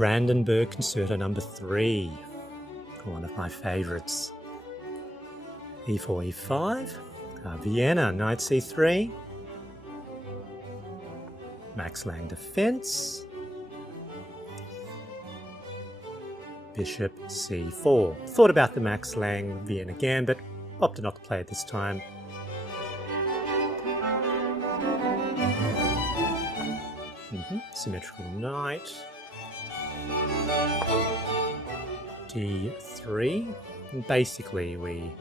Brandenburg Concerto number 3, one of my favourites. E4, E5, Vienna, knight C3, Max Lang defence, Bishop C4. Thought about the Max Lang Vienna gambit, opted not to play it this time. Symmetrical knight, D3, and basically we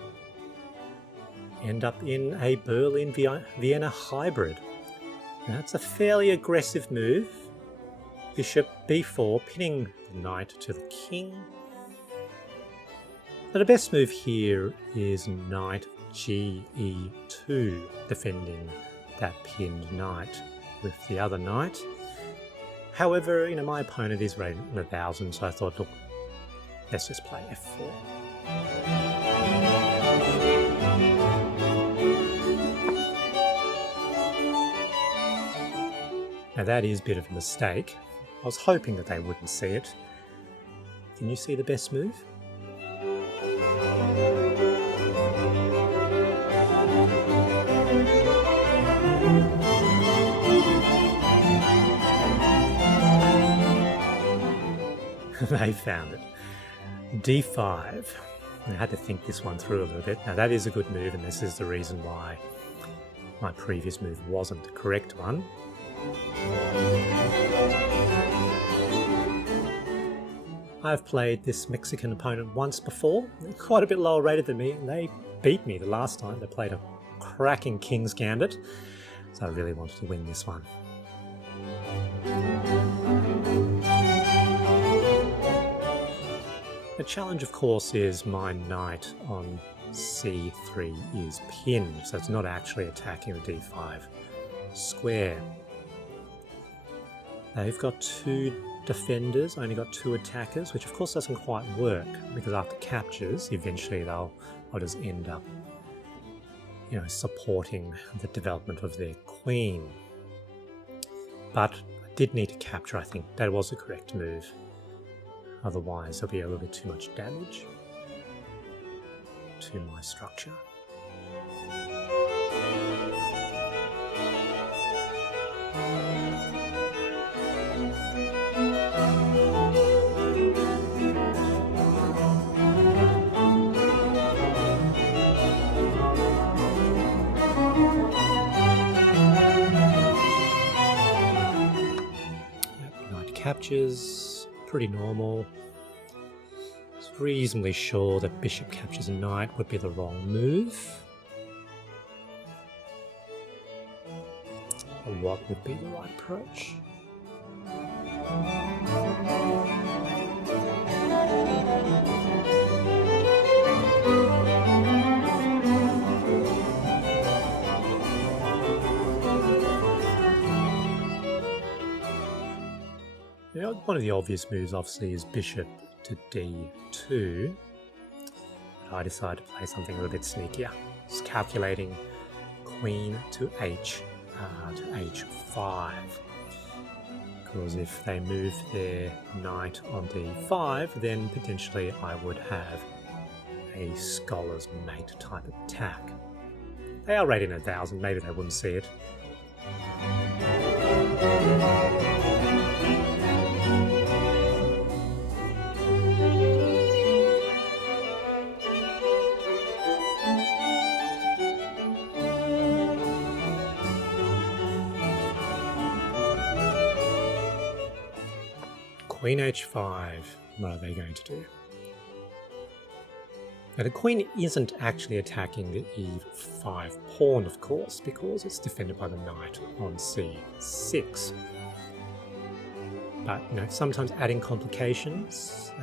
end up in a Berlin-Vienna Hybrid. Now that's a fairly aggressive move. Bishop B4, pinning the knight to the king. But the best move here is knight GE2, defending that pinned knight with the other knight. However, my opponent is rated in 1000, so I thought, look, let's just play F4. Now that is a bit of a mistake. I was hoping that they wouldn't see it. Can you see the best move? They found it. D5. I had to think this one through a little bit. Now that is a good move, and this is the reason why my previous move wasn't the correct one. I've played this Mexican opponent once before. They're quite a bit lower rated than me, and they beat me the last time. They played a cracking King's Gambit, so I really wanted to win this one. The challenge, of course, is my knight on C3 is pinned, so it's not actually attacking the D5 square. They've got 2 defenders, only got 2 attackers, which of course doesn't quite work, because after captures, eventually they'll just end up, supporting the development of their queen. But I did need to capture, I think. That was the correct move. Otherwise, there'll be a little bit too much damage to my structure. Knight captures. Pretty normal. I was reasonably sure that bishop captures a knight would be the wrong move. And what would be the right approach? One of the obvious moves, obviously, is bishop to d2. But I decided to play something a little bit sneakier. Just calculating queen to h5. Because if they move their knight on d5, then potentially I would have a scholar's mate type attack. They are rated in 1000, maybe they wouldn't see it. Queen h5, what are they going to do? Now the queen isn't actually attacking the e5 pawn, of course, because it's defended by the knight on c6. But sometimes adding complications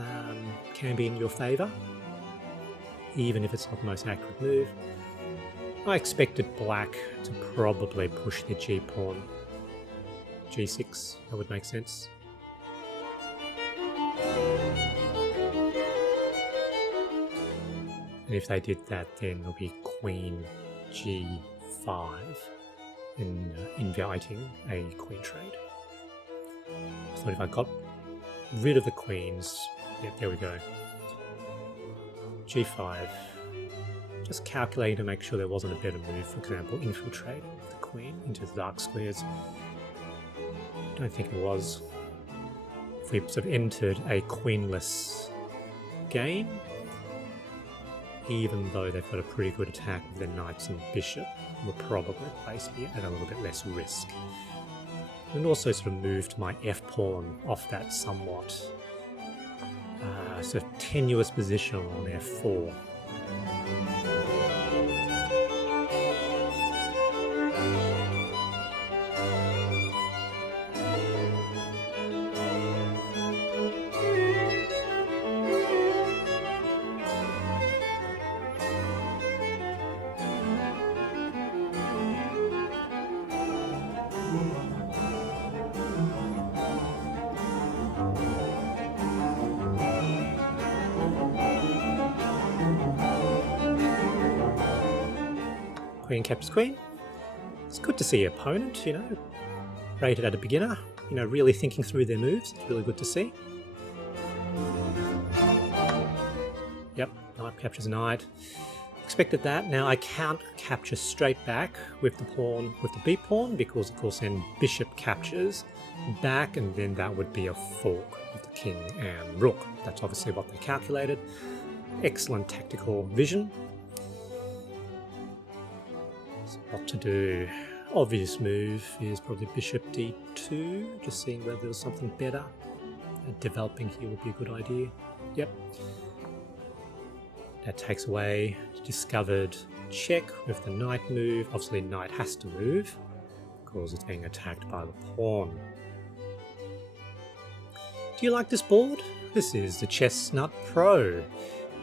can be in your favour, even if it's not the most accurate move. I expected black to probably push the g-pawn, g6, that would make sense. And if they did that, then it'll be queen g5, inviting a queen trade. I thought if I got rid of the queens. Yep, there we go. G5. Just calculating to make sure there wasn't a better move, for example, infiltrating the queen into the dark squares. Don't think it was. If we sort of entered a queenless game, even though they've got a pretty good attack with their knights and bishop, will probably place me at a little bit less risk. And also sort of moved my f-pawn off that somewhat sort of tenuous position on f4. Queen captures queen. It's good to see your opponent, you know, rated at a beginner, you know, really thinking through their moves. It's really good to see. Yep, knight captures knight. Expected that. Now I can't capture straight back with the pawn, with the b pawn, because of course then bishop captures back, and then that would be a fork of the king and rook. That's obviously what they calculated. Excellent tactical vision. What to do? Obvious move is probably bishop d2, just seeing whether there was something better. Developing here would be a good idea. Yep. That takes away discovered check with the knight move. Obviously knight has to move because it's being attacked by the pawn. Do you like this board? This is the Chessnut PRO,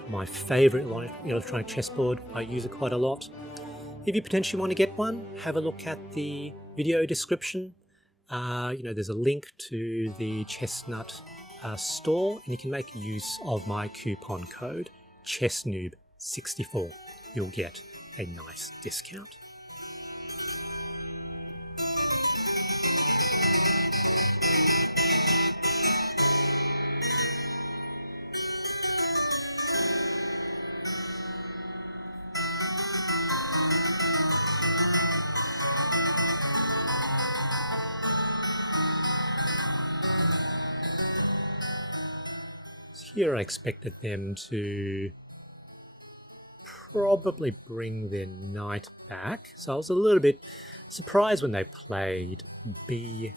my favourite electronic chessboard. I use it quite a lot. If you potentially want to get one, have a look at the video description. You know, there's a link to the Chessnut store, and you can make use of my coupon code ChessNoob64. You'll get a nice discount. Here I expected them to probably bring their knight back, so I was a little bit surprised when they played b5,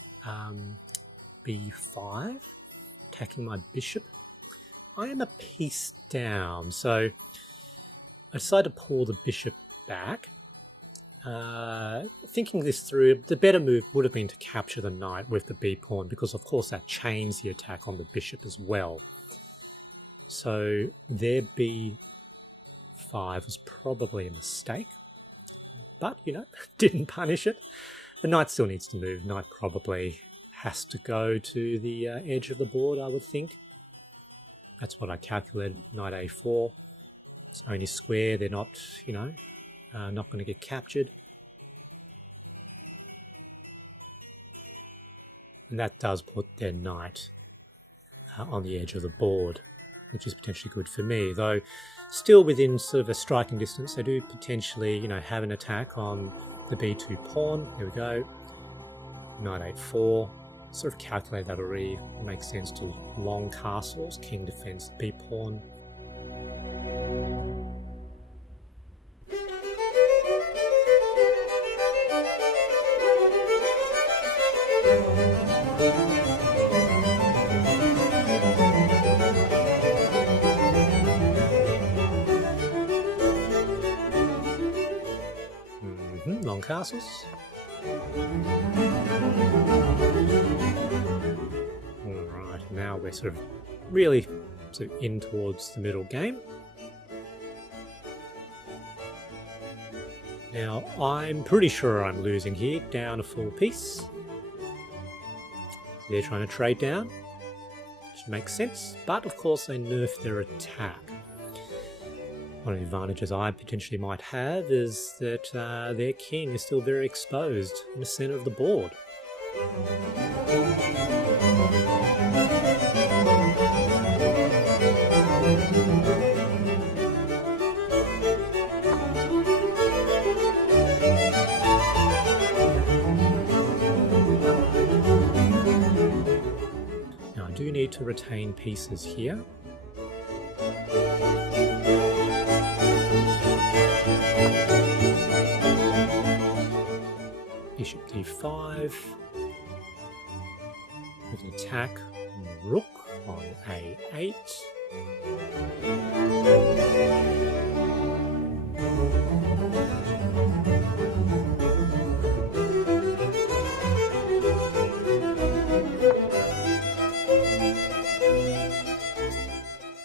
attacking my bishop. I am a piece down, so I decided to pull the bishop back. Thinking this through, the better move would have been to capture the knight with the b pawn, because of course that chains the attack on the bishop as well. So their b5 was probably a mistake, but, you know, didn't punish it. The knight still needs to move. Knight probably has to go to the edge of the board, I would think. That's what I calculated. Knight a4. It's only square. They're not, you know, not going to get captured. And that does put their knight on the edge of the board, which is potentially good for me, though still within sort of a striking distance. They do potentially, you know, have an attack on the b2 pawn. There we go. Knight a4. Sort of calculate that already. Makes sense to long castles. King defends the b pawn. Long castles. Alright, now we're sort of really in towards the middle game. Now, I'm pretty sure I'm losing here, down a full piece. So they're trying to trade down, which makes sense, but of course they nerf their attack. One of the advantages I potentially might have is that their king is still very exposed in the center of the board. Now I do need to retain pieces here. Bishop d5 with an attack on rook on a8.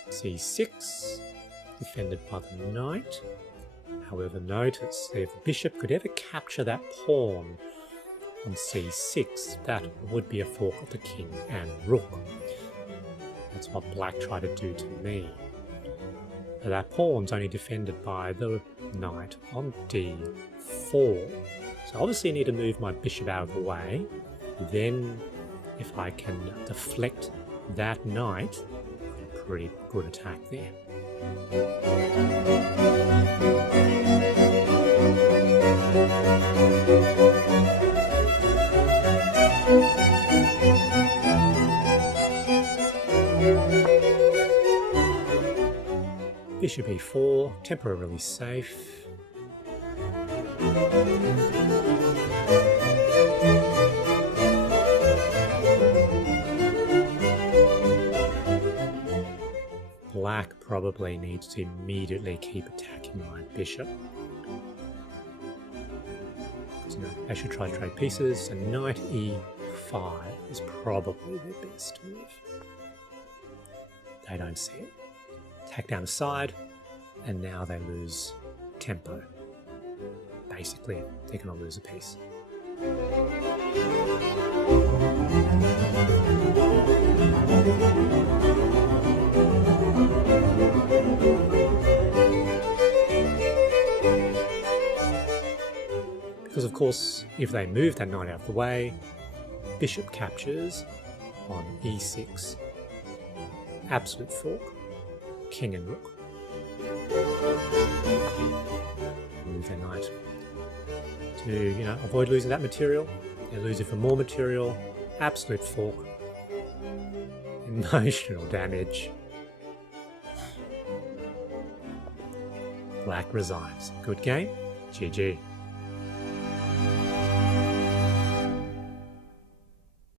c6, defended by the knight. However, notice if the bishop could ever capture that pawn on c6, that would be a fork of the king and rook. That's what black tried to do to me. But that pawn's only defended by the knight on d4. So obviously I need to move my bishop out of the way. Then, if I can deflect that knight, a pretty good attack there. Bishop e4, temporarily safe. Black probably needs to immediately keep attacking my bishop. So no, I should try to trade pieces, and knight e5 is probably the best move. They don't see it. Attack down the side, and now they lose tempo. Basically, they're going to lose a piece. Because of course, if they move that knight out of the way, bishop captures on e6. Absolute fork. King and rook. Move their knight to, avoid losing that material. They lose it for more material. Absolute fork. Emotional damage. Black resigns. Good game. GG.